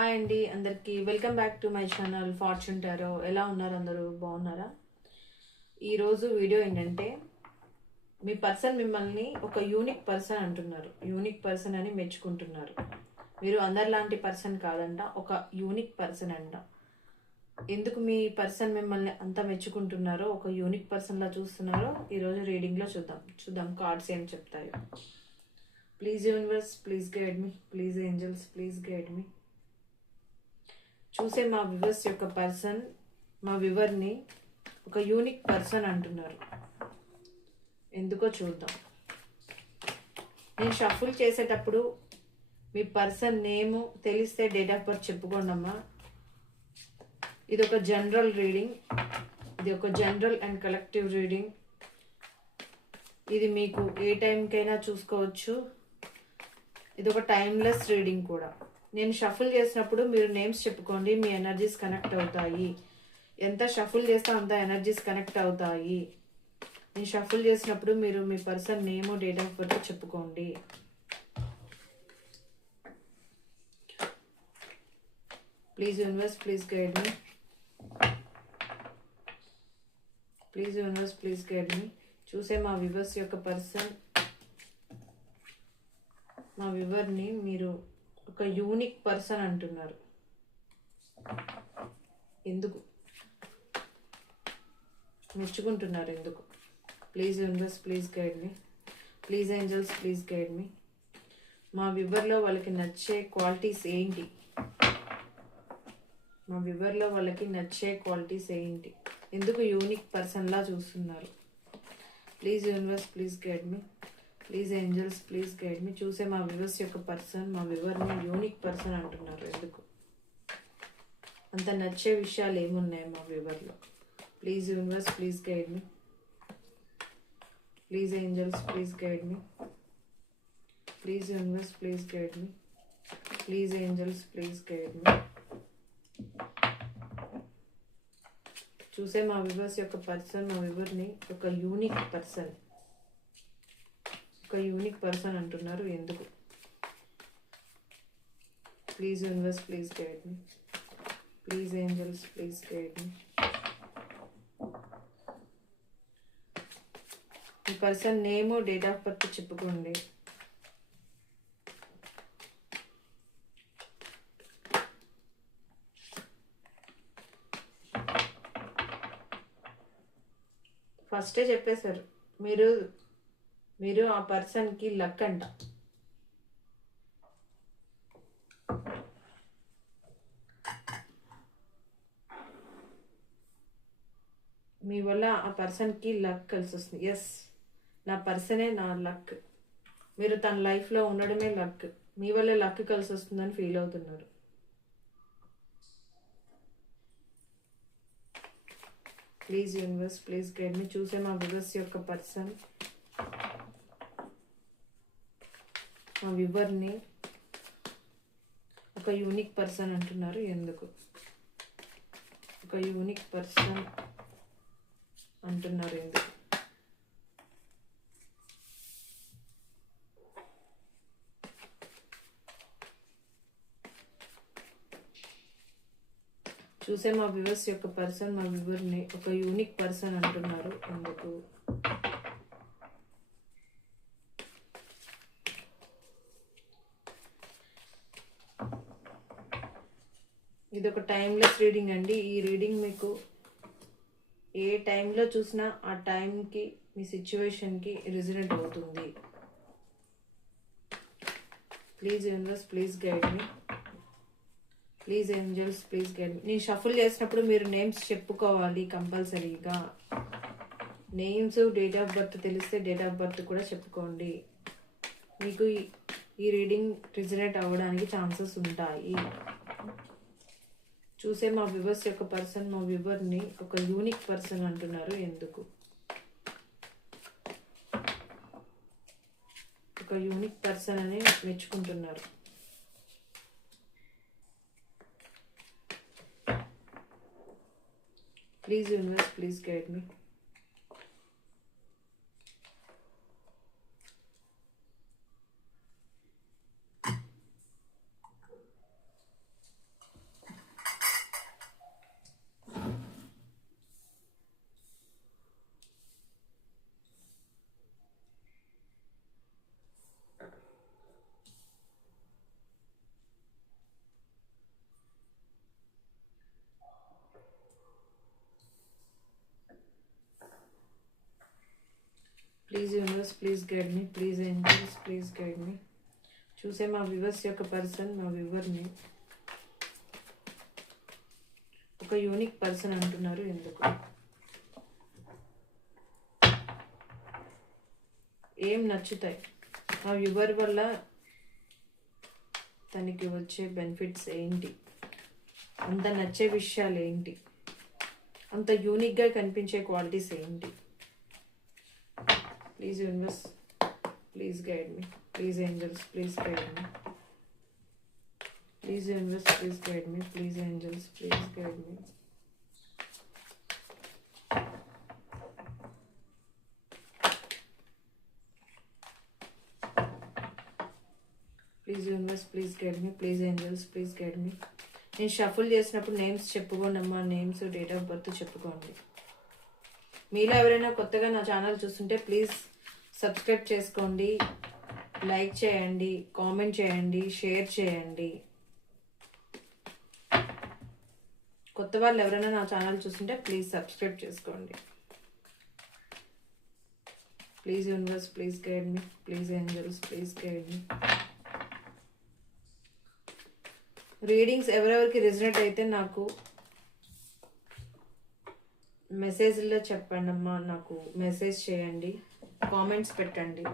Hi అండి, అందరికీ welcome back to my channel fortune tarot. ఎలా ఉన్నారు? అందరూ బాగున్నారా? ఈరోజు వీడియో ఏంటంటే, మీ పర్సన్ మిమ్మల్ని ఒక యూనిక్ పర్సన్ అంటున్నారు. యూనిక్ పర్సన్ అని మెచ్చుకుంటున్నారు. మీరు అందరిలాంటి పర్సన్ కాదంట, ఒక యూనిక్ పర్సన్ అంట. ఎందుకు మీ పర్సన్ మిమ్మల్ని అంత మెచ్చుకుంటున్నారో, ఒక యూనిక్ పర్సన్లా చూస్తున్నారో ఈరోజు రీడింగ్లో చూద్దాం కార్డ్స్ ఏం చెప్తాయో. Please universe, please guide me. Please angels, please guide me. చూసే మా వివర్స్ యొక్క పర్సన్, మా వివర్ని ఒక యూనిక్ పర్సన్ అంటున్నారు. ఎందుకో చూద్దాం. నేను షఫుల్ చేసేటప్పుడు మీ పర్సన్ నేము తెలిస్తే డేట్ ఆఫ్ బర్త్ చెప్పుకోండి అమ్మా. ఇది ఒక జనరల్ రీడింగ్, ఇది ఒక జనరల్ అండ్ కలెక్టివ్ రీడింగ్. ఇది మీకు ఏ టైంకైనా చూసుకోవచ్చు. ఇది ఒక టైమ్లెస్ రీడింగ్ కూడా. నేను షఫుల్ చేసినప్పుడు మీరు నేమ్స్ చెప్పుకోండి, మీ ఎనర్జీస్ కనెక్ట్ అవుతాయి. ఎంత షఫుల్ చేస్తే అంత ఎనర్జీస్ కనెక్ట్ అవుతాయి. నేను షఫుల్ చేసినప్పుడు మీరు మీ person name, date of birth చెప్పుకోండి. Please universe, please guide me. Please universe, please guide me. చూసే మా వివర్స్ యొక్క పర్సన్, మా వివర్ని మీరు ఒక యూనిక్ పర్సన్ అంటున్నారు. ఎందుకు మెచ్చుకుంటున్నారు? ఎందుకు? Please universe, please guide me. Please angels, please guide me. మా వివర్లో వాళ్ళకి నచ్చే క్వాలిటీస్ ఏంటి? మా వివర్లో వాళ్ళకి నచ్చే క్వాలిటీస్ ఏంటి? ఎందుకు యూనిక్ పర్సన్లా చూస్తున్నారు? Please universe, please guide me. Please angels, please guide me. చూసే మా వివర్స్ యొక్క పర్సన్, మా వివర్ని యూనిక్ పర్సన్ అంటున్నారు. ఎందుకు? అంత నచ్చే విషయాలు ఏమున్నాయి మా వివర్లో? Please universe, please guide me. Please angels, please guide me. Please universe, please guide me. Please angels, please guide me. చూసే మా వివర్స్ యొక్క పర్సన్, మా వివర్ని ఒక యూనిక్ పర్సన్, ఒక యూనిక్ పర్సన్ అంటున్నారు. ఎందుకు? Please universe, please guide me. Please angels, please guide me. ఈ person name, date of birth చెప్పుకోండి. ఫస్టే చెప్పేశారు, మీరు ఆ పర్సన్కి లక్ అంట. మీ వల్ల ఆ పర్సన్కి లక్ కలిసి వస్తుంది. ఎస్, నా పర్సనే నా లక్. మీరు తన లైఫ్లో ఉండడమే లక్. మీ వల్లే లక్ కలిసి వస్తుందని ఫీల్ అవుతున్నారు. Please universe, please guide me. చూసే మా వివర్స్ యొక్క పర్సన్, మా వివర్ని ఒక యూనిక్ పర్సన్ అంటున్నారు. ఎందుకు? ఒక యూనిక్ పర్సన్ అంటున్నారు. ఎందుకు? చూసే మా వివర్స్ యొక్క పర్సన్, మా వివర్ని ఒక యూనిక్ పర్సన్ అంటున్నారు. ఎందుకు? ఇది ఒక టైమ్లెస్ రీడింగ్ అండి. ఈ రీడింగ్ మీకు ఏ టైంలో చూసినా ఆ టైంకి, మీ సిచ్యువేషన్కి రిజనేట్ అవుతుంది. Please universe, please guide me. Please angels, please guide me. నేను షఫుల్ చేసినప్పుడు మీరు నేమ్స్ చెప్పుకోవాలి కంపల్సరీగా. నేమ్స్, డేట్ ఆఫ్ బర్త్ తెలిస్తే డేట్ ఆఫ్ బర్త్ కూడా చెప్పుకోండి. మీకు ఈ రీడింగ్ రిజనేట్ అవ్వడానికి ఛాన్సెస్ ఉంటాయి. చూసే మా వివర్స్ యొక్క పర్సన్, మా వివర్ని ఒక యూనిక్ పర్సన్ అంటున్నారు. ఎందుకు? ఒక యూనిక్ పర్సన్ అని మెచ్చుకుంటున్నారు. Please universe, please guide me. Please universe please guide me, please angels please guide me. చూసే మా వ్యూవర్స్ యొక్క పర్సన్, మా వ్యూవర్ని ఒక యూనిక్ పర్సన్ అంటున్నారు, ఎందుకు? ఏం నచ్చుతాయి ఆ వ్యూవర్ వల్ల? తనకి వచ్చే బెనిఫిట్స్ ఏంటి? అంత నచ్చే విషయాలు ఏంటి? అంత యూనిక్గా కనిపించే క్వాలిటీస్ ఏంటి? Please universe please guide me, please angels please guide me. Please universe please guide me, please angels please guide me. Please universe please guide me, please angels please guide me. నేను shuffle చేసినప్పుడు names చెప్పుకోండి అమ్మా, names date of birth చెప్పుకోండి. మీలో ఎవరైనా కొత్తగా నా channel చూస్తుంటే ప్లీజ్ సబ్స్క్రైబ్ చేసుకోండి, లైక్ చేయండి, కామెంట్ చేయండి, షేర్ చేయండి. కొత్త వాళ్ళు ఎవరైనా నా ఛానల్ చూస్తుంటే ప్లీజ్ సబ్స్క్రైబ్ చేసుకోండి. Please universe please guide me, please angels please guide me. Readings ఎవరెవరికి రిజనేట్ అయితే నాకు మెసేజ్లో చెప్పండి అమ్మా, నాకు మెసేజ్ చేయండి, కామెంట్స్ పెట్టండి.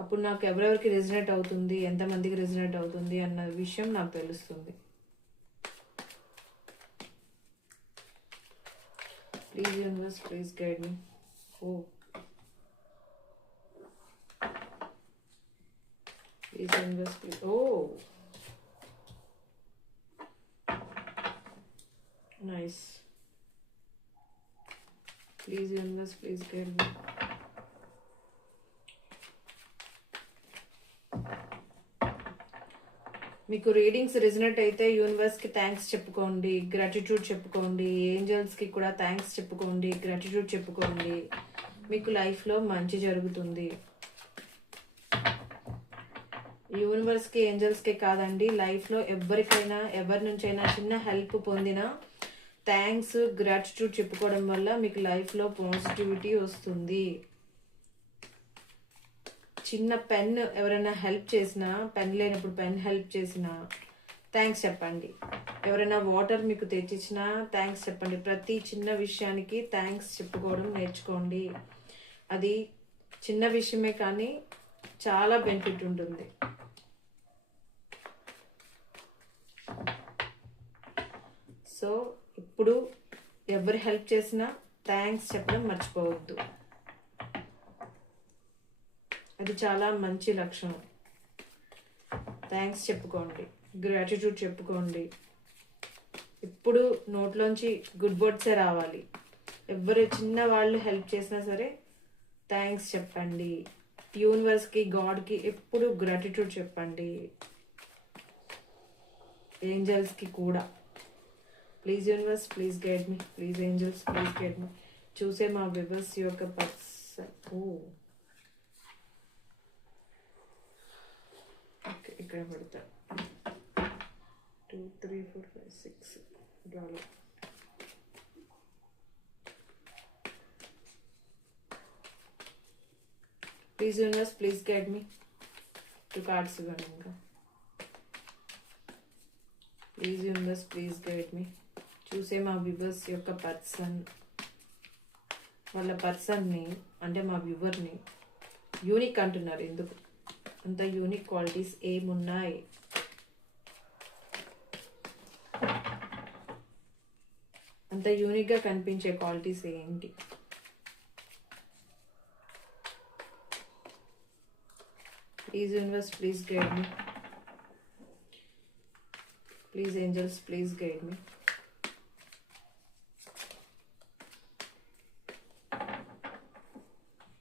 అప్పుడు నాకు ఎవరెవరికి రిజనేట్ అవుతుంది, ఎంతమందికి రిజనేట్ అవుతుంది అన్న విషయం నాకు తెలుస్తుంది. Please universe please guide me. Oh please universe please. Oh nice. Please universe please guide me. మీకు రీడింగ్స్ రిజనేట్ అయితే యూనివర్స్కి థ్యాంక్స్ చెప్పుకోండి, గ్రాటిట్యూడ్ చెప్పుకోండి. ఏంజల్స్కి కూడా థ్యాంక్స్ చెప్పుకోండి, గ్రాటిట్యూడ్ చెప్పుకోండి. మీకు లైఫ్లో మంచి జరుగుతుంది. యూనివర్స్కి ఏంజల్స్కే కాదండి, లైఫ్లో ఎవరికైనా ఎవరి నుంచైనా చిన్న హెల్ప్ పొందినా థ్యాంక్స్ గ్రాటిట్యూడ్ చెప్పుకోవడం వల్ల మీకు లైఫ్లో పాజిటివిటీ వస్తుంది. చిన్న పెన్ ఎవరైనా హెల్ప్ చేసినా, పెన్ లేనప్పుడు పెన్ హెల్ప్ చేసినా థ్యాంక్స్ చెప్పండి. ఎవరైనా వాటర్ మీకు తెచ్చిచ్చినా థ్యాంక్స్ చెప్పండి. ప్రతి చిన్న విషయానికి థ్యాంక్స్ చెప్పుకోవడం నేర్చుకోండి. అది చిన్న విషయమే కానీ చాలా బెనిఫిట్ ఉంటుంది. సో ఇప్పుడు ఎవరు హెల్ప్ చేసినా థ్యాంక్స్ చెప్పడం మర్చిపోవద్దు. అది చాలా మంచి లక్షణం. థ్యాంక్స్ చెప్పుకోండి, గ్రాటిట్యూడ్ చెప్పుకోండి. ఇప్పుడు నోట్లోంచి గుడ్ వర్డ్సే రావాలి. ఎవరు చిన్న వాళ్ళు హెల్ప్ చేసినా సరే థ్యాంక్స్ చెప్పండి. యూనివర్స్కి, గాడ్కి ఎప్పుడు గ్రాటిట్యూడ్ చెప్పండి. ఏంజల్స్కి కూడా. Please universe please guide me, please angels please guide me. చూసే మా వ్యూవర్స్ యొక్క పర్సన్. ఓ ఓకే, ఇక్కడ పడతా. 2 3 4 5 6 dollar. Please universe please guide me. 2 cards ఇవ్వండి ఇంకా. Please universe please guide me. చూసే మా వ్యూవర్స్ యొక్క పర్సన్, వాళ్ళ పర్సన్ని అంటే మా వ్యూవర్ని యూనిక్ అంటున్నారు, ఎందుకు? అంత యూనిక్ క్వాలిటీస్ ఏమున్నాయి? అంత యూనిక్గా కనిపించే క్వాలిటీస్ ఏంటి? Please universe please guide me. Please angels please guide me.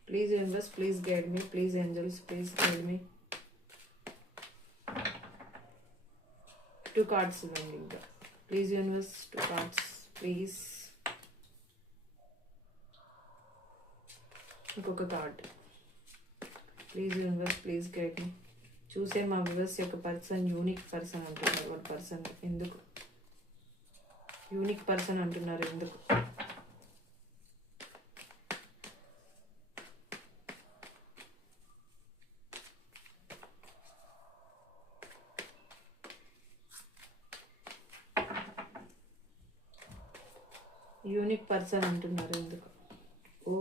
Please universe please guide me. Please angels please guide me. 2 cards ఇవ్వండి ఇంకా. Please universe 2 cards please. ఇంకొక card. Please universe please guide me. చూసే మా viewers యొక్క person unique person అంటున్నారు. వాళ్ళ person ఎందుకు unique person అంటున్నారు, ఎందుకు? యూనిక్ పర్సన్ అంటున్నారు ఎందుకు? Oh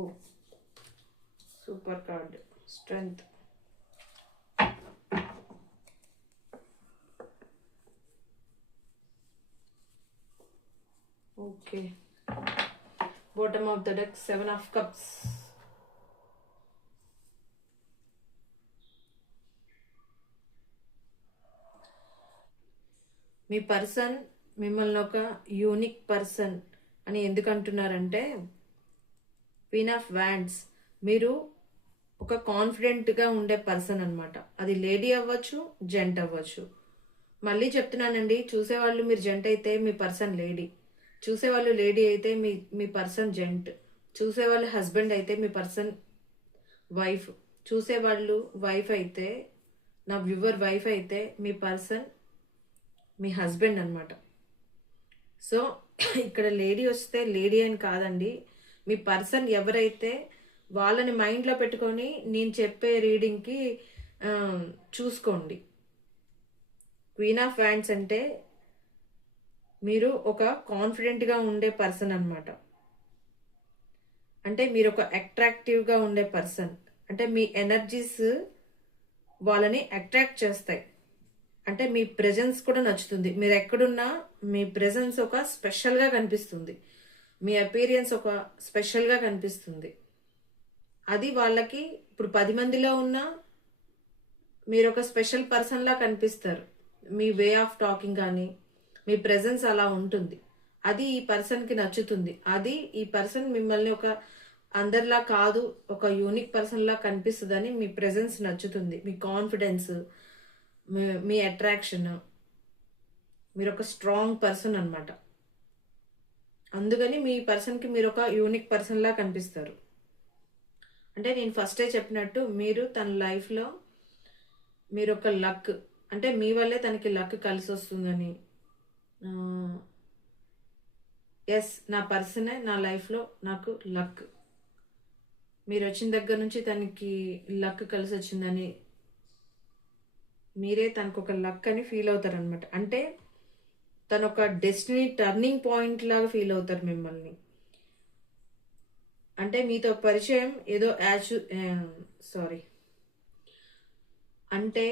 super card, strength. Okay, bottom of the deck 7 of cups. మీ పర్సన్ మిమ్మల్ని ఒక యూనిక్ పర్సన్ అని ఎందుకు అంటున్నారంటే, క్వీన్ ఆఫ్ వ్యాండ్స్, మీరు ఒక కాన్ఫిడెంట్గా ఉండే పర్సన్ అనమాట. అది లేడీ అవ్వచ్చు, జెంట్ అవ్వచ్చు. మళ్ళీ చెప్తున్నానండి, చూసేవాళ్ళు మీరు జెంట్ అయితే మీ పర్సన్ లేడీ, చూసేవాళ్ళు లేడీ అయితే మీ పర్సన్ జెంట్, చూసేవాళ్ళు హస్బెండ్ అయితే మీ పర్సన్ వైఫ్, చూసేవాళ్ళు వైఫ్ అయితే, నా వ్యూవర్ వైఫ్ అయితే మీ పర్సన్ మీ హస్బెండ్ అనమాట. సో ఇక్కడ లేడీ వస్తే లేడీ అని కాదండి, మీ పర్సన్ ఎవరైతే వాళ్ళని మైండ్లో పెట్టుకొని నేను చెప్పే రీడింగ్కి చూసుకోండి. క్వీన్ ఆఫ్ వ్యాండ్స్ అంటే మీరు ఒక కాన్ఫిడెంట్గా ఉండే పర్సన్ అనమాట. అంటే మీరు ఒక అట్రాక్టివ్గా ఉండే పర్సన్, అంటే మీ ఎనర్జీస్ వాళ్ళని అట్రాక్ట్ చేస్తాయి. అంటే మీ ప్రెజెన్స్ కూడా నచ్చుతుంది. మీరు ఎక్కడున్నా మీ ప్రెజెన్స్ ఒక స్పెషల్గా కనిపిస్తుంది, మీ అపీరియన్స్ ఒక స్పెషల్గా కనిపిస్తుంది. అది వాళ్ళకి ఇప్పుడు 10 మందిలో ఉన్నా మీరు ఒక స్పెషల్ పర్సన్లా కనిపిస్తారు. మీ వే ఆఫ్ టాకింగ్ కానీ మీ ప్రెజెన్స్ అలా ఉంటుంది. అది ఈ పర్సన్కి నచ్చుతుంది. అది ఈ పర్సన్ మిమ్మల్ని ఒక అందరిలా కాదు, ఒక యూనిక్ పర్సన్లా కనిపిస్తుందని మీ ప్రెజెన్స్ నచ్చుతుంది. మీ కాన్ఫిడెన్స్, మీ అట్రాక్షన్, మీరు ఒక స్ట్రాంగ్ పర్సన్ అనమాట. అందుకని మీ పర్సన్కి మీరు ఒక యూనిక్ పర్సన్లా కనిపిస్తారు. అంటే నేను ఫస్టే చెప్పినట్టు మీరు తన లైఫ్లో మీరు ఒక లక్, అంటే మీ వల్లే తనకి లక్ కలిసి వస్తుందని. ఎస్, నా పర్సనే నా లైఫ్లో నాకు లక్, మీరు వచ్చిన దగ్గర నుంచి తనకి లక్ కలిసి వచ్చిందని, మీరే తనకు ఒక లక్ అని ఫీల్ అవుతారు అనమాట. అంటే తను ఒక డెస్టినీ టర్నింగ్ పాయింట్ లాగా ఫీల్ అవుతారు మిమ్మల్ని. అంటే మీతో పరిచయం ఏదో అంటే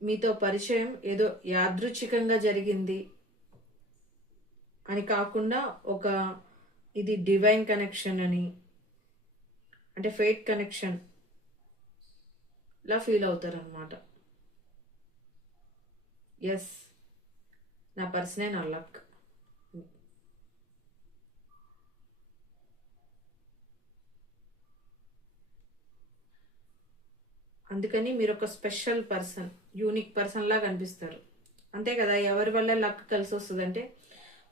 మీతో పరిచయం ఏదో యాదృచ్ఛికంగా జరిగింది అని కాకుండా ఒక ఇది డివైన్ కనెక్షన్ అని, అంటే ఫేట్ కనెక్షన్ లా ఫీల్ అవుతారు అనమాట. ఎస్, నా పర్సనే నా లక్. అందుకని మీరు ఒక స్పెషల్ పర్సన్, యూనిక్ పర్సన్ లా కనిపిస్తారు. అంతే కదా, ఎవరి వల్ల లక్ కలిసి వస్తుందంటే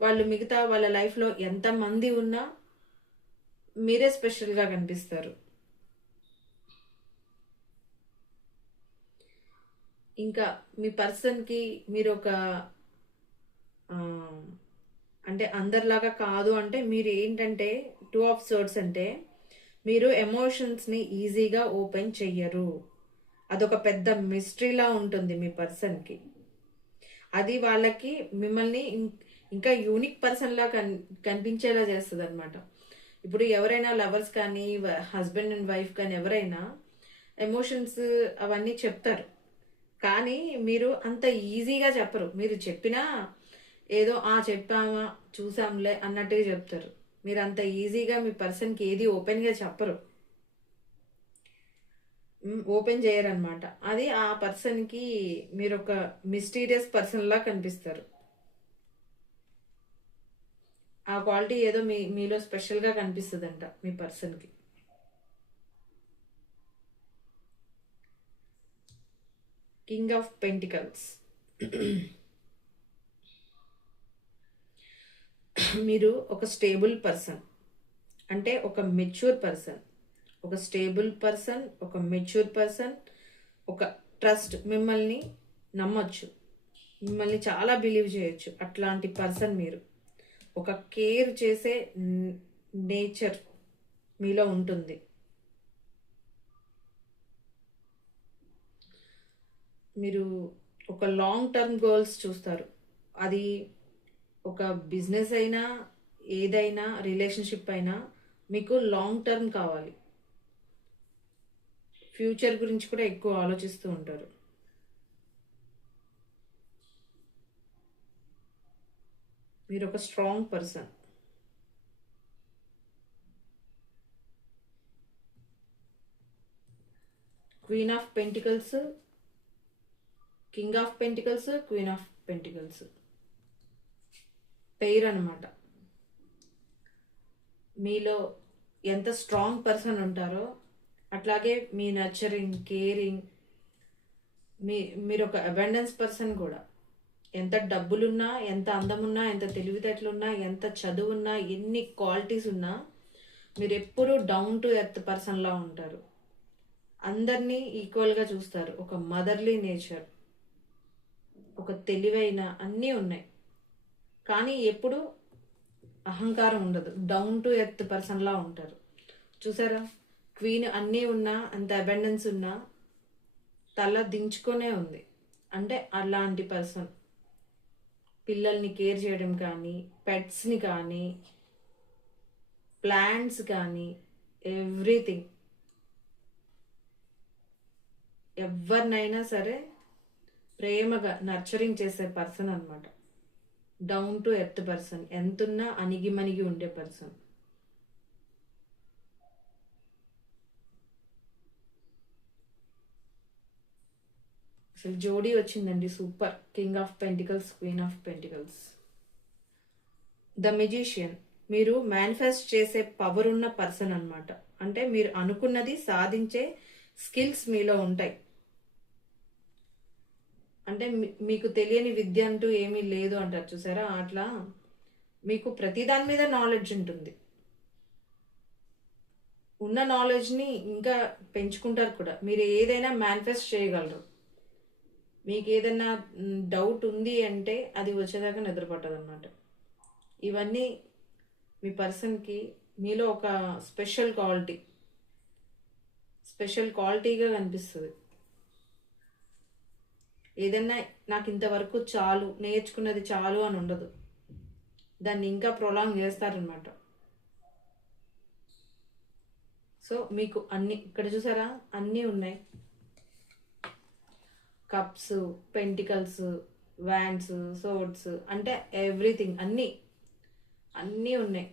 వాళ్ళు మిగతా వాళ్ళ లైఫ్లో ఎంతమంది ఉన్నా మీరే స్పెషల్గా కనిపిస్తారు. ఇంకా మీ పర్సన్కి మీరు ఒక అంటే అందరిలాగా కాదు, అంటే మీరు ఏంటంటే 2 ఆఫ్ సోర్డ్స్ అంటే మీరు ఎమోషన్స్ని ఈజీగా ఓపెన్ చెయ్యరు. అదొక పెద్ద మిస్టరీలా ఉంటుంది మీ పర్సన్కి. అది వాళ్ళకి మిమ్మల్ని ఇంకా యూనిక్ పర్సన్లా కనిపించేలా చేస్తుంది అనమాట. ఇప్పుడు ఎవరైనా లవర్స్ కానీ హస్బెండ్ అండ్ వైఫ్ కానీ ఎవరైనా ఎమోషన్స్ అవన్నీ చెప్తారు, కానీ మీరు అంత ఈజీగా చెప్పరు. మీరు చెప్పినా ఏదో చెప్పామా చూసాంలే అన్నట్టుగా చెప్తారు. మీరు అంత ఈజీగా మీ పర్సన్కి ఏది ఓపెన్గా చెప్పరు, ఓపెన్ చేయరనమాట. అది ఆ పర్సన్కి మీరు ఒక మిస్టీరియస్ పర్సన్లా కనిపిస్తారు. ఆ క్వాలిటీ ఏదో మీలో స్పెషల్గా కనిపిస్తుందంట మీ పర్సన్కి. కింగ్ ఆఫ్ పెంటికల్స్, మీరు ఒక స్టేబుల్ పర్సన్, అంటే ఒక మెచ్యూర్ పర్సన్, ఒక స్టేబుల్ పర్సన్, ఒక మెచ్యూర్ పర్సన్, ఒక ట్రస్ట్, మిమ్మల్ని నమ్మొచ్చు, మిమ్మల్ని చాలా బిలీవ్ చేయొచ్చు. అట్లాంటి పర్సన్ మీరు. ఒక కేర్ చేసే నేచర్ మీలో ఉంటుంది. మీరు ఒక లాంగ్ టర్మ్ గోల్స్ చూస్తారు. అది ఒక బిజినెస్ అయినా ఏదైనా రిలేషన్షిప్ అయినా మీకు లాంగ్ టర్మ్ కావాలి. ఫ్యూచర్ గురించి కూడా ఎక్కువ ఆలోచిస్తూ ఉంటారు. మీరు ఒక strong person. Queen of pentacles, king of pentacles, queen of pentacles pair అనమాట. మీలో ఎంత స్ట్రాంగ్ పర్సన్ ఉంటారో అట్లాగే మీ నర్చరింగ్, కేరింగ్, మీరు ఒక అబండెన్స్ పర్సన్ కూడా. ఎంత డబ్బులున్నా, ఎంత అందమున్నా, ఎంత తెలివితేటలున్నా, ఎంత చదువున్నా, ఎన్ని క్వాలిటీస్ ఉన్నా మీరు ఎప్పుడూ డౌన్ టు ఎర్త్ పర్సన్లా ఉంటారు. అందరినీ ఈక్వల్గా చూస్తారు. ఒక మదర్లీ నేచర్, ఒక తెలివైన అన్నీ ఉన్నాయి. కానీ ఎప్పుడు అహంకారం ఉండదు. డౌన్ టు ఎర్త్ పర్సన్లా ఉంటారు. చూసారా, క్వీన్ అన్నీ ఉన్నా, అంత అబండెన్స్ ఉన్నా తల దించుకొనే ఉంది. అంటే అలాంటి పర్సన్. పిల్లల్ని కేర్ చేయడం కానీ, పెట్స్ని కానీ, ప్లాంట్స్ కానీ, ఎవ్రీథింగ్. ఎవరినైనా సరే ప్రేమగా నర్చరింగ్ చేసే పర్సన్ అనమాట. Down to earth person. ఎంతున్నా అణిగిమణిగి ఉండే పర్సన్. అసలు జోడీ వచ్చిందండి, super. King of pentacles, queen of pentacles. The magician. మీరు మేనిఫెస్ట్ చేసే పవర్ ఉన్న పర్సన్ అనమాట. అంటే మీరు అనుకున్నది సాధించే స్కిల్స్ మీలో ఉంటాయి. అంటే మీకు తెలియని విద్య అంటూ ఏమీ లేదు అంటారు చూసారా, అట్లా మీకు ప్రతి దాని మీద నాలెడ్జ్ ఉంటుంది. ఉన్న నాలెడ్జ్ని ఇంకా పెంచుకుంటారు కూడా. మీరు ఏదైనా మేనిఫెస్ట్ చేయగలరు. మీకు ఏదైనా డౌట్ ఉంది అంటే అది వచ్చేదాకా నిద్రపట్టదు అనమాట. ఇవన్నీ మీ పర్సన్కి మీలో ఒక స్పెషల్ క్వాలిటీగా కనిపిస్తుంది. ఏదైనా నాకు ఇంతవరకు చాలు, నేర్చుకున్నది చాలు అని ఉండదు. దాన్ని ఇంకా ప్రొలాంగ్ చేస్తారనమాట. సో మీకు అన్ని ఇక్కడ చూసారా, అన్నీ ఉన్నాయి. కప్స్, పెంటికల్స్, వ్యాండ్స్, సోర్డ్స్, అంటే ఎవ్రీథింగ్ అన్నీ ఉన్నాయి.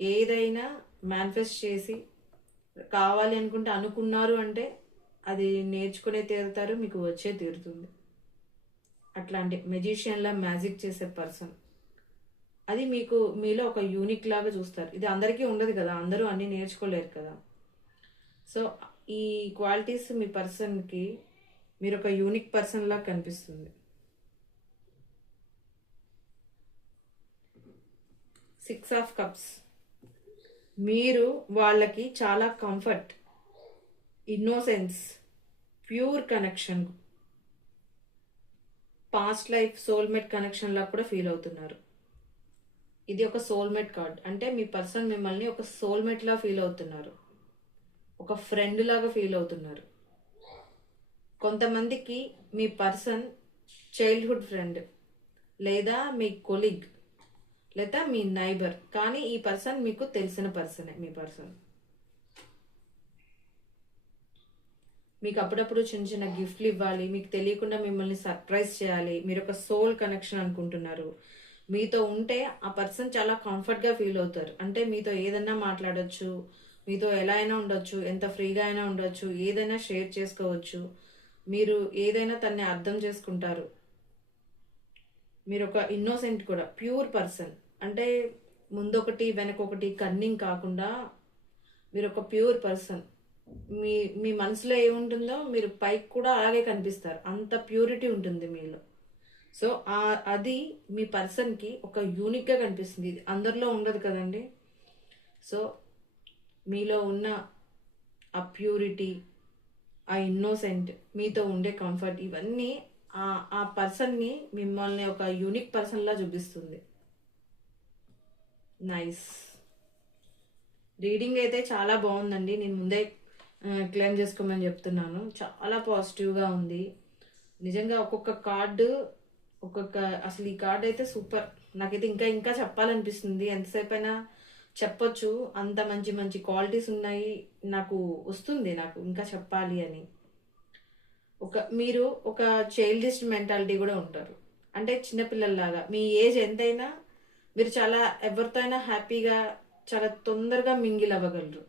ఏదైనా మేనిఫెస్ట్ చేసి కావాలి అనుకుంటే అనుకున్నారు అంటే అది నేర్చుకునే తీరుతారు, మీకు వచ్చే తీరుతుంది. అట్లాంటి మెజిషియన్లా మ్యాజిక్ చేసే పర్సన్. అది మీకు మీలో ఒక యూనిక్ లాగా చూస్తారు. ఇది అందరికీ ఉండదు కదా, అందరూ అన్నీ నేర్చుకోలేరు కదా. సో ఈ క్వాలిటీస్ మీ పర్సన్కి మీరు ఒక యూనిక్ పర్సన్ లాగా కనిపిస్తుంది. 6 ఆఫ్ కప్స్. మీరు వాళ్ళకి చాలా comfort, innocence, pure connection, past life soulmate connection లాగా కూడా ఫీల్ అవుతున్నారు. ఇది ఒక సోల్మేట్ కార్డ్. అంటే మీ పర్సన్ మిమ్మల్ని ఒక సోల్మేట్ లా ఫీల్ అవుతున్నారు, ఒక ఫ్రెండ్ లాగా ఫీల్ అవుతున్నారు. కొంతమందికి మీ పర్సన్ చైల్డ్హుడ్ ఫ్రెండ్, లేదా మీ కొలీగ్, లేదా మీ నైబర్. కానీ ఈ పర్సన్ మీకు తెలిసిన పర్సనే. మీ పర్సన్ మీకు అప్పుడప్పుడు చిన్న చిన్న గిఫ్ట్లు ఇవ్వాలి, మీకు తెలియకుండా మిమ్మల్ని సర్ప్రైజ్ చేయాలి. మీరు ఒక సోల్ కనెక్షన్ అనుకుంటున్నారు. మీతో ఉంటే ఆ పర్సన్ చాలా కంఫర్ట్గా ఫీల్ అవుతారు. అంటే మీతో ఏదైనా మాట్లాడచ్చు, మీతో ఎలా అయినా ఉండొచ్చు, ఎంత ఫ్రీగా అయినా ఉండొచ్చు, ఏదైనా షేర్ చేసుకోవచ్చు. మీరు ఏదైనా తన్ని అర్థం చేసుకుంటారు. మీరు ఒక ఇన్నోసెంట్ కూడా, ప్యూర్ పర్సన్. అంటే ముందొకటి వెనకొకటి కన్నింగ్ కాకుండా మీరు ఒక ప్యూర్ పర్సన్. మీ మీ మనసులో ఏముంటుందో మీరు పైకి కూడా అలాగే కనిపిస్తారు. అంత ప్యూరిటీ ఉంటుంది మీలో. సో అది మీ పర్సన్కి ఒక యూనిక్గా కనిపిస్తుంది. ఇది అందరిలో ఉండదు కదండి. సో మీలో ఉన్న ఆ ప్యూరిటీ, ఆ ఇన్నోసెంట్, మీతో ఉండే కంఫర్ట్, ఇవన్నీ ఆ పర్సన్ని మిమ్మల్ని ఒక యూనిక్ పర్సన్లా చూపిస్తుంది. నైస్. రీడింగ్ అయితే చాలా బాగుందండి. నేను ముందే క్లెయిమ్ చేసుకోమని చెప్తున్నాను. చాలా పాజిటివ్గా ఉంది నిజంగా. ఒక్కొక్క కార్డు ఒక్కొక్క అసలు ఈ కార్డ్ అయితే సూపర్. నాకైతే ఇంకా ఇంకా చెప్పాలనిపిస్తుంది. ఎంతసేపు అయినా చెప్పొచ్చు, అంత మంచి మంచి క్వాలిటీస్ ఉన్నాయి. నాకు వస్తుంది నాకు ఇంకా చెప్పాలి అని. మీరు ఒక చైల్డిష్ మెంటాలిటీ కూడా ఉంటారు. అంటే చిన్నపిల్లల్లాగా మీ ఏజ్ ఎంతైనా మీరు చాలా ఎవరితో అయినా హ్యాపీగా చాలా తొందరగా మింగిల్ అవ్వగలరు.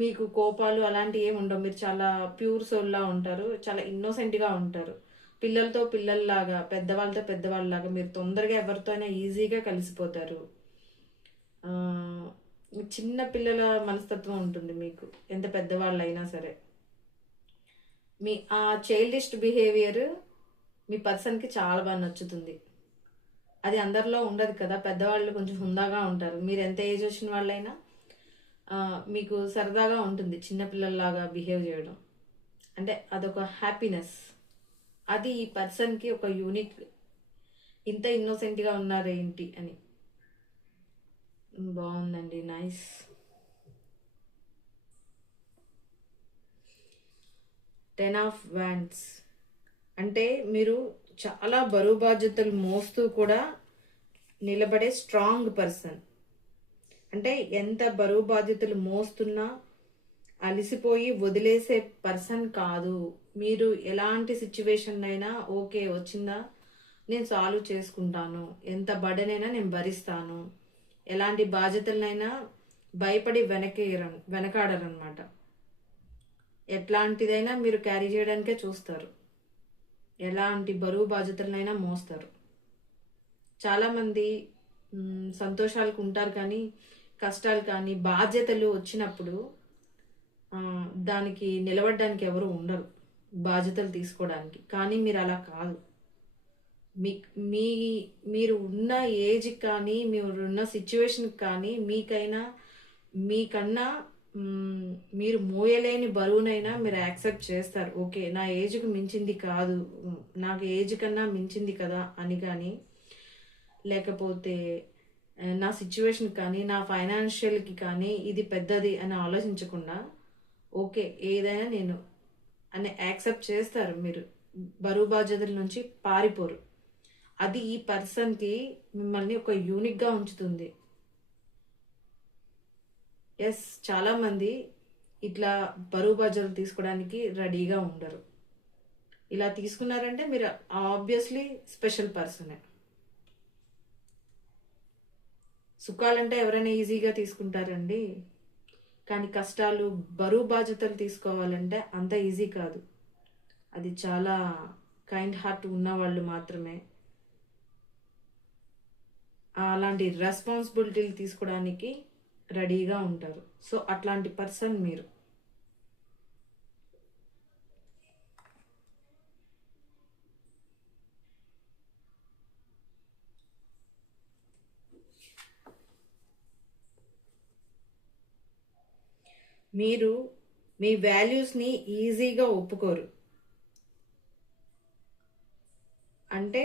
మీకు కోపాలు అలాంటివి ఏమి ఉండవు. మీరు చాలా ప్యూర్ సోల్లా ఉంటారు, చాలా ఇన్నోసెంట్గా ఉంటారు. పిల్లలతో పిల్లల్లాగా, పెద్దవాళ్ళతో పెద్దవాళ్ళలాగా మీరు తొందరగా ఎవరితో అయినా ఈజీగా కలిసిపోతారు. చిన్న పిల్లల మనస్తత్వం ఉంటుంది మీకు, ఎంత పెద్దవాళ్ళు అయినా సరే. మీ ఆ చైల్డిష్ బిహేవియర్ మీ పర్సన్కి చాలా బాగా నచ్చుతుంది. అది అందరిలో ఉండదు కదా, పెద్దవాళ్ళు కొంచెం హుందాగా ఉంటారు. మీరు ఎంత ఏజ్ వచ్చిన వాళ్ళైనా మీకు సరదాగా ఉంటుంది చిన్నపిల్లల్లాగా బిహేవ్ చేయడం. అంటే అదొక హ్యాపీనెస్. అది ఈ పర్సన్కి ఒక యూనిక్. ఇంత ఇన్నోసెంట్గా ఉన్నారేంటి అని. బాగుందండి, నైస్. 10 ఆఫ్ వ్యాండ్స్ అంటే మీరు చాలా బరువు బాధ్యతలు మోస్తూ కూడా నిలబడే స్ట్రాంగ్ పర్సన్. అంటే ఎంత బరువు బాధ్యతలు మోస్తున్నా అలిసిపోయి వదిలేసే పర్సన్ కాదు. మీరు ఎలాంటి సిచ్యువేషన్ అయినా ఓకే వచ్చిందా నేను సాల్వ్ చేసుకుంటాను, ఎంత బడనైనా నేను భరిస్తాను, ఎలాంటి బాధ్యతలనైనా భయపడి వెనకాడరనమాట. ఎట్లాంటిదైనా మీరు క్యారీ చేయడానికే చూస్తారు. ఎలాంటి బరువు బాధ్యతలనైనా మోస్తారు. చాలామంది సంతోషాలకు ఉంటారు, కానీ కష్టాలు కానీ బాధ్యతలు వచ్చినప్పుడు దానికి నిలబడడానికి ఎవరు ఉండరు, బాధ్యతలు తీసుకోవడానికి. కానీ మీరు అలా కాదు. మీ మీరు ఉన్న ఏజ్కి కానీ మీరు ఉన్న సిచ్యువేషన్కి కానీ మీకన్నా మీరు మోయలేని బరువునైనా మీరు యాక్సెప్ట్ చేస్తారు. ఓకే నా ఏజ్కి మించింది కాదు, నాకు ఏజ్ కన్నా మించింది కదా అని. కానీ లేకపోతే నా సిచ్యువేషన్ కానీ నా ఫైనాన్షియల్కి కానీ ఇది పెద్దది అని ఆలోచించకుండా ఓకే ఏదైనా నేను అని యాక్సెప్ట్ చేస్తారు. మీరు బరువు బాధ్యతల నుంచి పారిపోరు. అది ఈ పర్సన్కి మిమ్మల్ని ఒక యూనిక్గా ఉంచుతుంది. ఎస్, చాలామంది ఇట్లా బరువు బాధ్యతలు తీసుకోవడానికి రెడీగా ఉండరు. ఇలా తీసుకున్నారంటే మీరు ఆబ్వియస్లీ స్పెషల్ పర్సనే. సుఖాలంటే ఎవరైనా ఈజీగా తీసుకుంటారండి, కానీ కష్టాలు బరువు బాధ్యతలు తీసుకోవాలంటే అంత ఈజీ కాదు. అది చాలా కైండ్ హార్ట్ ఉన్నవాళ్ళు మాత్రమే అలాంటి రెస్పాన్సిబిలిటీలు తీసుకోవడానికి రెడీగా ఉంటారు. సో అట్లాంటి పర్సన్ మీరు. మీరు మీ వాల్యూస్ని ఈజీగా ఒప్పుకోరు. అంటే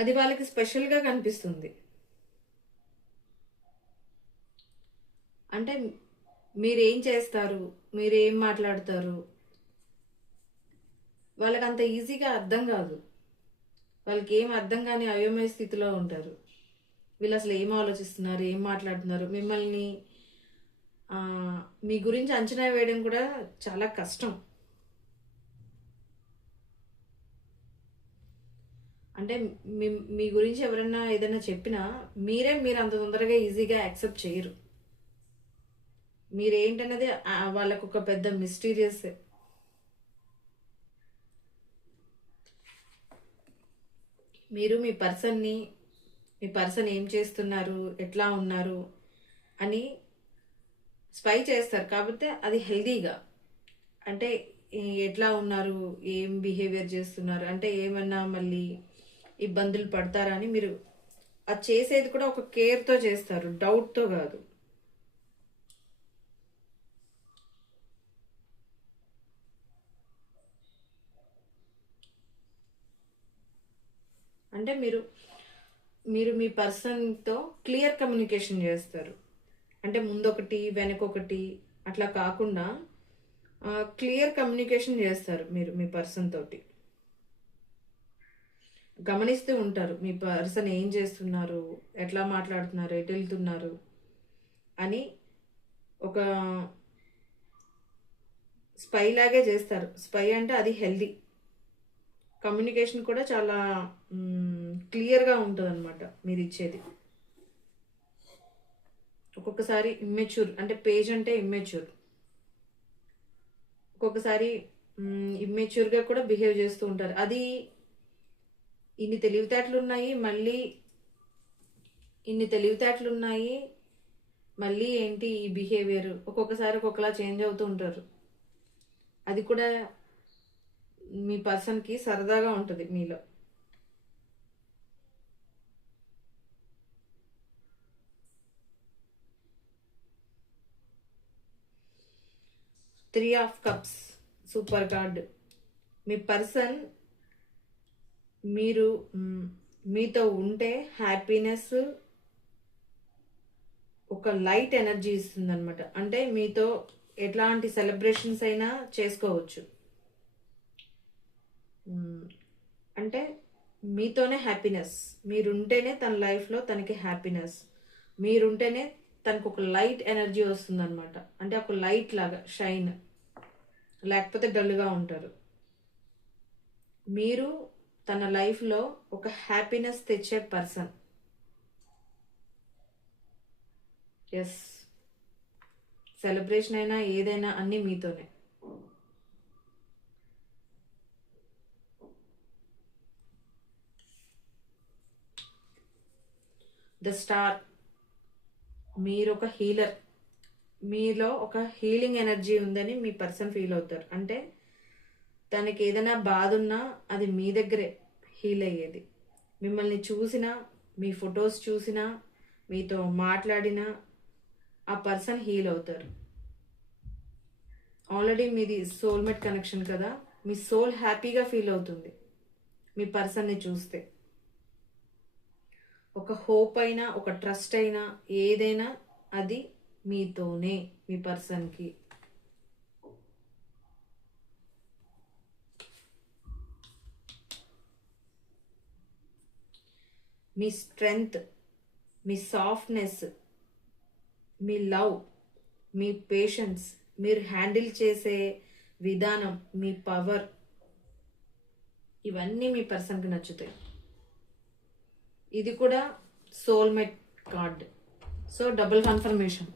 అది వాళ్ళకి స్పెషల్గా కనిపిస్తుంది. అంటే మీరేం చేస్తారు, మీరేం మాట్లాడతారు వాళ్ళకి అంత ఈజీగా అర్థం కాదు. వాళ్ళకి ఏం అర్థం కాని అయోమయ స్థితిలో ఉంటారు. వీళ్ళు అసలు ఏం ఆలోచిస్తున్నారు, ఏం మాట్లాడుతున్నారు, మిమ్మల్ని మీ గురించి అంచనా వేయడం కూడా చాలా కష్టం. అంటే మీ గురించి ఎవరైనా ఏదైనా చెప్పినా మీరు అంత తొందరగా ఈజీగా యాక్సెప్ట్ చేయరు. మీరేంటన్నది వాళ్ళకు ఒక పెద్ద మిస్టీరియస్. మీరు మీ పర్సన్ ఏం చేస్తున్నారు, ఎట్లా ఉన్నారు అని స్పై చేస్తారు. కాకపోతే అది హెల్దీగా. అంటే ఎట్లా ఉన్నారు, ఏం బిహేవియర్ చేస్తున్నారు, అంటే ఏమన్నా మళ్ళీ ఇబ్బందులు పడతారని మీరు అది చేసేది కూడా ఒక కేర్తో చేస్తారు, డౌట్తో కాదు. అంటే మీరు మీ పర్సన్తో క్లియర్ కమ్యూనికేషన్ చేస్తారు. అంటే ముందొకటి వెనకొకటి అట్లా కాకుండా క్లియర్ కమ్యూనికేషన్ చేస్తారు మీరు మీ పర్సన్ తోటి. గమనిస్తూ ఉంటారు మీ పర్సన్ ఏం చేస్తున్నారు, ఎట్లా మాట్లాడుతున్నారు, ఎటు వెళ్తున్నారు అని ఒక స్పై లాగే చేస్తారు. స్పై అంటే అది హెల్దీ. కమ్యూనికేషన్ కూడా చాలా క్లియర్గా ఉంటుంది అనమాట మీరు ఇచ్చేది. ఒక్కొక్కసారి ఇమ్మెచ్యూర్ అంటే పేజ్ అంటే ఇమ్మెచ్యూర్, ఒక్కొక్కసారి ఇమ్మెచ్యూర్గా కూడా బిహేవ్ చేస్తూ ఉంటారు. అది ఇన్ని తెలివితేటలు ఉన్నాయి, మళ్ళీ ఏంటి ఈ బిహేవియర్, ఒక్కొక్కసారి ఒక్కొక్కలా చేంజ్ అవుతూ ఉంటారు. అది కూడా మీ పర్సన్కి సరదాగా ఉంటుంది మీలో. Three of cups super card. Me person మీతో ఉంటే హ్యాపీనెస్, ఒక లైట్ ఎనర్జీ ఇస్తుంది అనమాట. అంటే మీతో ఎట్లాంటి సెలబ్రేషన్స్ అయినా చేసుకోవచ్చు. అంటే మీతోనే హ్యాపీనెస్, మీరుంటేనే తన లైఫ్లో తనకి హ్యాపీనెస్, మీరుంటేనే తనకు ఒక లైట్ ఎనర్జీ వస్తుంది అనమాట. అంటే ఒక లైట్ లాగా షైన్, లేకపోతే డల్గా ఉంటారు. మీరు తన లైఫ్లో ఒక హ్యాపీనెస్ తెచ్చే పర్సన్. ఎస్, సెలబ్రేషన్ అయినా ఏదైనా అన్నీ మీతోనే. The star. మీరు ఒక హీలర్, మీలో ఒక హీలింగ్ ఎనర్జీ ఉందని మీ పర్సన్ ఫీల్ అవుతారు. అంటే తనకి ఏదైనా బాధ ఉన్నా అది మీ దగ్గరే హీల్ అయ్యేది. మిమ్మల్ని చూసినా, మీ ఫొటోస్ చూసినా, మీతో మాట్లాడినా ఆ పర్సన్ హీల్ అవుతారు. ఆల్రెడీ మీది సోల్మేట్ కనెక్షన్ కదా, మీ సోల్ హ్యాపీగా ఫీల్ అవుతుంది మీ పర్సన్ని చూస్తే. ఒక హోప్ అయినా, ఒక ట్రస్ట్ అయినా, ఏదైనా అది మీతోనే, మీ పర్సన్కి. మీ స్ట్రెంగ్త్, మీ సాఫ్ట్నెస్, మీ లవ్, మీ పేషెన్స్, మీరు హ్యాండిల్ చేసే విధానం, మీ పవర్, ఇవన్నీ మీ పర్సన్కి నచ్చుతాయి. ఇది కూడా soulmate card. So double confirmation.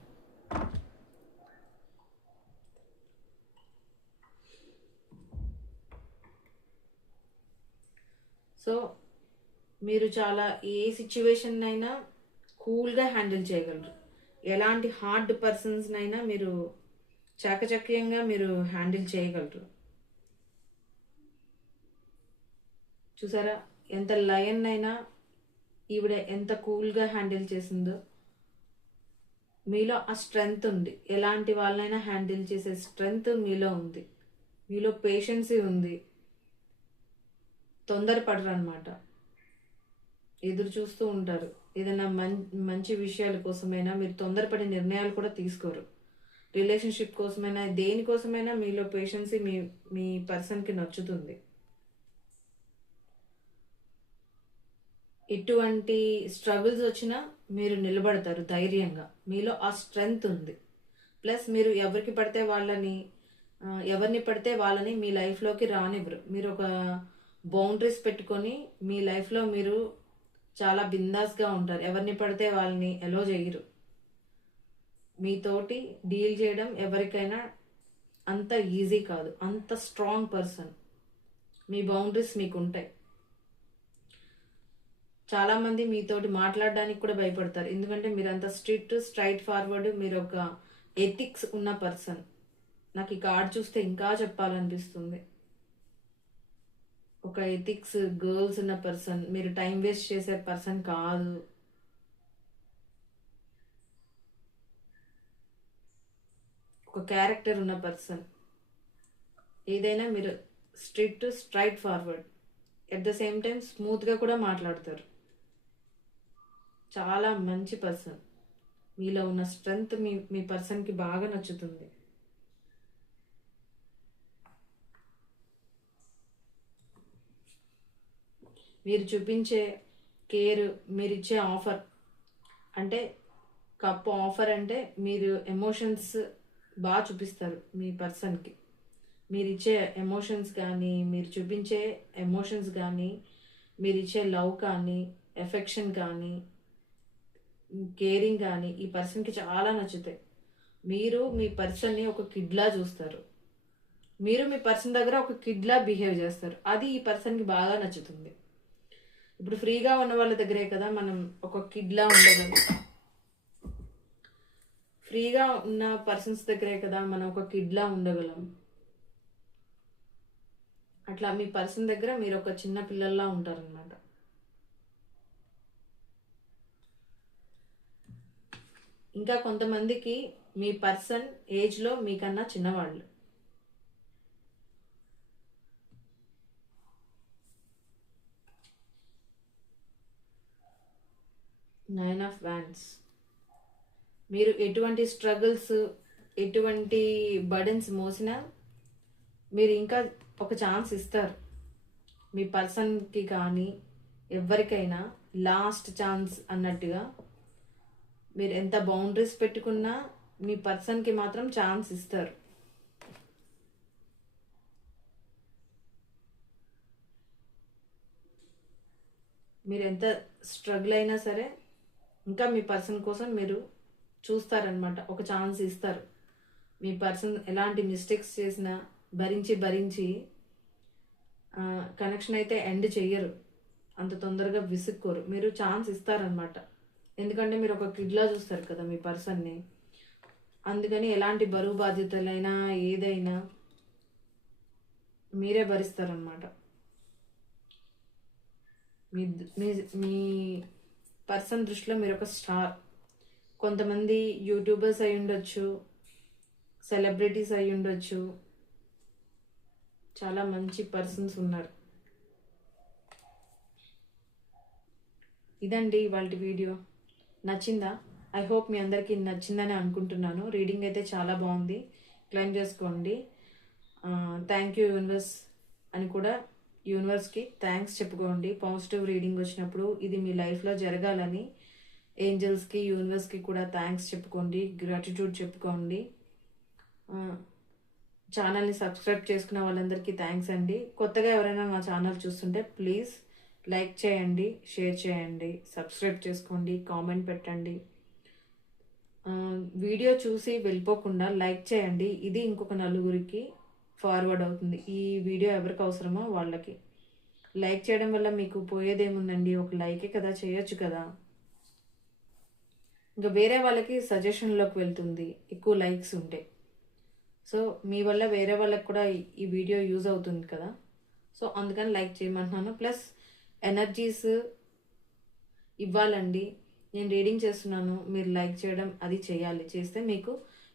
So మీరు చాలా ఏ సిచ్యువేషన్ అయినా కూల్గా హ్యాండిల్ చేయగలరు. ఎలాంటి హార్డ్ పర్సన్స్నైనా మీరు చాకచక్యంగా మీరు హ్యాండిల్ చేయగలరు. చూసారా ఎంత లయన్ అయినా ఈవిడ ఎంత కూల్గా హ్యాండిల్ చేసిందో. మీలో ఆ స్ట్రెంగ్త్ ఉంది, ఎలాంటి వాళ్ళైనా హ్యాండిల్ చేసే స్ట్రెంగ్త్ మీలో ఉంది, మీలో పేషెన్సీ ఉంది. తొందరపడరు అనమాట, ఎదురు చూస్తూ ఉంటారు. ఏదైనా మంచి విషయాల కోసమైనా మీరు తొందరపడే నిర్ణయాలు కూడా తీసుకోరు. రిలేషన్షిప్ కోసమైనా, దేనికోసమైనా మీలో పేషెన్సీ మీ పర్సన్కి నచ్చుతుంది. ఎటువంటి స్ట్రగుల్స్ వచ్చినా మీరు నిలబడతారు ధైర్యంగా, మీలో ఆ స్ట్రెంగ్త్ ఉంది. ప్లస్ మీరు ఎవరిని పడితే వాళ్ళని మీ లైఫ్లోకి రానివ్వరు. మీరు ఒక బౌండరీస్ పెట్టుకొని మీ లైఫ్లో మీరు చాలా బిందాస్గా ఉంటారు. ఎవరిని పడితే వాళ్ళని ఎలో చేయరు. మీతోటి డీల్ చేయడం ఎవరికైనా అంత ఈజీ కాదు. అంత స్ట్రాంగ్ పర్సన్. మీ బౌండరీస్ మీకు ఉంటాయి. చాలామంది మీతోటి మాట్లాడడానికి కూడా భయపడతారు, ఎందుకంటే మీరు అంత స్ట్రైట్ ఫార్వర్డ్, మీరు ఒక ఎథిక్స్ ఉన్న పర్సన్. నాకు ఈ కార్డ్ చూస్తే ఇంకా చెప్పాలనిపిస్తుంది. ఒక ఎథిక్స్, గర్ల్స్ ఉన్న పర్సన్. మీరు టైం వేస్ట్ చేసే పర్సన్ కాదు. ఒక క్యారెక్టర్ ఉన్న పర్సన్. ఏదైనా మీరు straight forward, at the same time స్మూత్గా కూడా మాట్లాడతారు. చాలా మంచి పర్సన్. మీలో ఉన్న స్ట్రెంగ్త్ మీ పర్సన్కి బాగా నచ్చుతుంది. మీరు చూపించే కేర్, మీరు ఇచ్చే ఆఫర్, అంటే కప్పు ఆఫర్ అంటే మీరు ఎమోషన్స్ బాగా చూపిస్తారు మీ పర్సన్కి. మీరు ఇచ్చే ఎమోషన్స్ కానీ, మీరు చూపించే ఎమోషన్స్ కానీ, మీరు ఇచ్చే లవ్ కానీ, ఎఫెక్షన్ కానీ, కేరింగ్ కానీ ఈ పర్సన్కి చాలా నచ్చుతాయి. మీరు మీ పర్సన్ని ఒక కిడ్లా చూస్తారు. మీరు మీ పర్సన్ దగ్గర ఒక కిడ్లా బిహేవ్ చేస్తారు. అది ఈ పర్సన్కి బాగా నచ్చుతుంది. ఇప్పుడు ఫ్రీగా ఉన్న వాళ్ళ దగ్గరే కదా మనం ఒక కిడ్లా ఉండగలం. ఫ్రీగా ఉన్న పర్సన్స్ దగ్గరే కదా మనం ఒక కిడ్లా ఉండగలం. అట్లా మీ పర్సన్ దగ్గర మీరు ఒక చిన్న పిల్లల్లా ఉంటారనమాట. ఇంకా కొంతమందికి మీ పర్సన్ ఏజ్లో మీకన్నా చిన్నవాళ్ళు. Nine of wands. మీరు ఎటువంటి స్ట్రగుల్స్, ఎటువంటి బర్డెన్స్ మోసినా మీరు ఇంకా ఒక ఛాన్స్ ఇస్తారు మీ పర్సన్కి కానీ ఎవరికైనా. లాస్ట్ ఛాన్స్ అన్నట్టుగా మీరు ఎంత బౌండరీస్ పెట్టుకున్నా మీ పర్సన్కి మాత్రం ఛాన్స్ ఇస్తారు. మీరు ఎంత స్ట్రగుల్ అయినా సరే ఇంకా మీ పర్సన్ కోసం మీరు చూస్తారనమాట, ఒక ఛాన్స్ ఇస్తారు. మీ పర్సన్ ఎలాంటి మిస్టేక్స్ చేసినా భరించి కనెక్షన్ అయితే ఎండ్ చెయ్యరు, అంత తొందరగా విసుక్కోరు. మీరు ఛాన్స్ ఇస్తారనమాట. ఎందుకంటే మీరు ఒక కిడ్లా చూస్తారు కదా మీ పర్సన్ని. అందుకని ఎలాంటి బరువు బాధ్యతలైనా ఏదైనా మీరే భరిస్తారనమాట. మీ మీ పర్సన్ దృష్టిలో మీరు ఒక స్టార్. కొంతమంది యూట్యూబర్స్ అయి ఉండొచ్చు, సెలబ్రిటీస్ అయి ఉండొచ్చు, చాలా మంచి పర్సన్స్ ఉన్నారు. ఇదండి ఇవాళ వీడియో. నచ్చిందా? ఐ హోప్ మీ అందరికీ నచ్చిందని అనుకుంటున్నాను. రీడింగ్ అయితే చాలా బాగుంది, క్లైమ్ చేసుకోండి. థ్యాంక్ యూ యూనివర్స్ అని కూడా యూనివర్స్కి థ్యాంక్స్ చెప్పుకోండి. పాజిటివ్ రీడింగ్ వచ్చినప్పుడు ఇది మీ లైఫ్లో జరగాలని ఏంజల్స్కి, యూనివర్స్కి కూడా థ్యాంక్స్ చెప్పుకోండి, గ్రాటిట్యూడ్ చెప్పుకోండి. ఛానల్ని సబ్స్క్రైబ్ చేసుకున్న వాళ్ళందరికీ థ్యాంక్స్ అండి. కొత్తగా ఎవరైనా నా ఛానల్ చూస్తుంటే ప్లీజ్ లైక్ చేయండి, షేర్ చేయండి, సబ్స్క్రైబ్ చేసుకోండి, కామెంట్ పెట్టండి. వీడియో చూసి వెళ్ళిపోకుండా లైక్ చేయండి. ఇది ఇంకొక నలుగురికి ఫార్వర్డ్ అవుతుంది. ఈ వీడియో ఎవరికి అవసరమో వాళ్ళకి లైక్ చేయడం వల్ల మీకు పోయేదేముందండి, ఒక లైకే కదా, చేయొచ్చు కదా. ఇంకా వేరే వాళ్ళకి సజెషన్లోకి వెళ్తుంది ఎక్కువ లైక్స్ ఉంటే. సో మీ వల్ల వేరే వాళ్ళకి కూడా ఈ వీడియో యూజ్ అవుతుంది కదా. సో అందుకని లైక్ చేయమంటున్నాను. ప్లస్ ఎనర్జీస్ ఇవ్వాలండి. నేను రీడింగ్ చేస్తున్నాను, మీరు లైక్ చేయడం అది చేయాలి. చేస్తే మీకు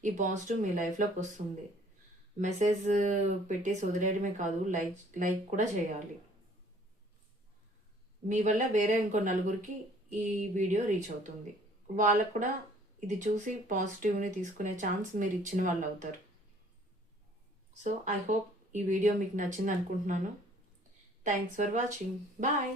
ఈ పాజిటివ్ మీ లైఫ్లోకి వస్తుంది. మెసేజ్ పెట్టేసి వదిలేయడమే కాదు, లైక్ కూడా చేయాలి. మీ వల్ల వేరే ఇంకో నలుగురికి ఈ వీడియో రీచ్ అవుతుంది. వాళ్ళకు కూడా ఇది చూసి పాజిటివ్ని తీసుకునే ఛాన్స్ మీరు ఇచ్చిన వాళ్ళు అవుతారు. సో ఐ హోప్ ఈ వీడియో మీకు నచ్చింది అనుకుంటున్నాను. Thanks for watching. బాయ్.